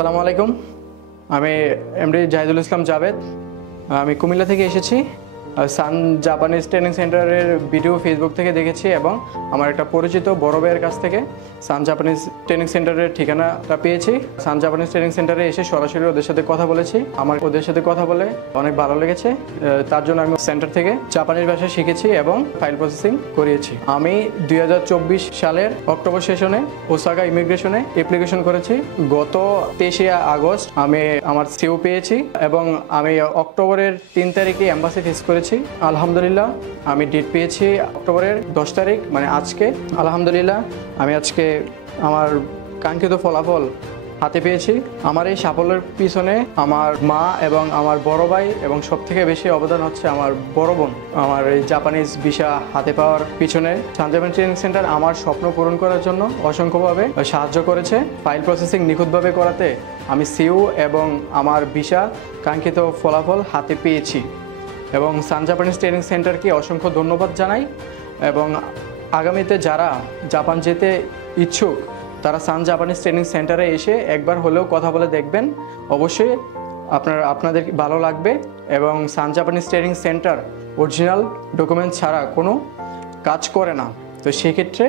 আসসালামু আলাইকুম। আমি এমডি জাহিদুল ইসলাম জাভেদ। আমি কুমিল্লা থেকে এসেছি। সান জাপানিজ ট্রেনিং সেন্টারের ভিডিও ফেসবুক থেকে দেখেছি এবং আমার একটা পরিচিত বড় ভাইয়ের কাছ থেকে সান জাপানিজ ট্রেনিং সেন্টারের ঠিকানাটা পেয়েছি। সান জাপানিজ ট্রেনিং সেন্টারে এসে সরাসরি ওদের সাথে কথা বলেছি। আমার ওদের সাথে কথা বলে অনেক ভালো লেগেছে। তার জন্য আমি সেন্টার থেকে জাপানিজ ভাষা শিখেছি এবং ফাইল প্রসেসিং করিয়েছি। আমি 2024 সালের অক্টোবর সেশনে ওসাকা ইমিগ্রেশনে অ্যাপ্লিকেশন করেছি। গত 23শে আগস্ট আমি আমার সিও পেয়েছি এবং আমি অক্টোবরের 3 তারিখে এম্বাসি ফেস করেছি। আলহামদুলিল্লাহ আমি ডেট পেয়েছি অক্টোবরের 10 তারিখ, মানে আজকে। আলহামদুলিল্লাহ আমি আজকে আমার কাঙ্ক্ষিত ফলাফল হাতে পেয়েছি। আমার এই সাফল্যের পিছনে আমার মা এবং আমার বড় ভাই এবং সবথেকে বেশি অবদান হচ্ছে আমার বড় বোন। আমার এই জাপানিজ ভিসা হাতে পাওয়ার পিছনে সান জাপানিজ ট্রেনিং সেন্টার আমার স্বপ্ন পূরণ করার জন্য অসংখ্যভাবে সাহায্য করেছে। ফাইল প্রসেসিং নিখুঁতভাবে করাতে আমি সিইউ এবং আমার ভিসা কাঙ্ক্ষিত ফলাফল হাতে পেয়েছি এবং সান জাপানিজ ট্রেনিং সেন্টারকে অসংখ্য ধন্যবাদ জানাই। এবং আগামীতে যারা জাপান যেতে ইচ্ছুক তারা সান জাপানিজ ট্রেনিং সেন্টারে এসে একবার হলেও কথা বলে দেখবেন। অবশ্যই আপনাদের ভালো লাগবে। এবং Sun Japanese training centre original document ছাড়া কোনো কাজ করে না, তো সেক্ষেত্রে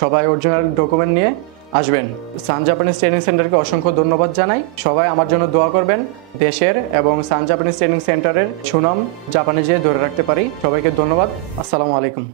সবাই অরিজিনাল ডকুমেন্ট নিয়ে আসবেন। সান জাপানিজ ট্রেনিং সেন্টারকে অসংখ্য ধন্যবাদ জানাই। সবাই আমার জন্য দোয়া করবেন, দেশের এবং সান জাপানিজ ট্রেনিং সেন্টারের সুনাম জাপানে যেয়ে ধরে রাখতে পারি। সবাইকে ধন্যবাদ। আসসালামু আলাইকুম।